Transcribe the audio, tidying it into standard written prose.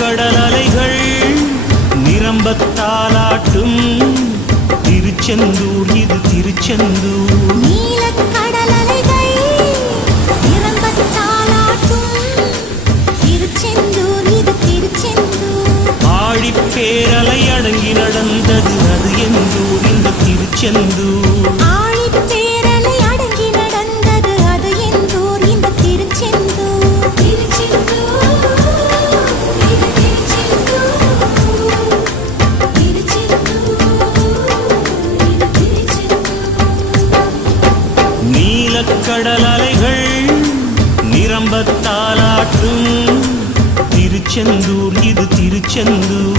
நீலக்கடல் அலைகள் நிரம்பத்தாலாட்டும் திருச்செந்தூர் இது திருச்செந்தூர். நீலக்கடல் அலைகள் நிரம்பத்தாலாட்டும் திருச்செந்தூர் இது திருச்செந்தூர். ஆழிப்பேரலை அடங்கி நடந்தது அது எந்தூர் இந்த திருச்செந்தூர். ஆழிப்பேரலை அடங்கி நடந்தது அது எந்தூர் இந்த திருச்செந்தூர். திருச்செந்தூர் இது திருச்செந்தூர். திருச்செந்தூர் இது திருச்செந்தூர். நீலக்கடல் அலைகள் நிரம்பத்தாலாட்டும் திருச்செந்தூர் இது திருச்செந்தூர்.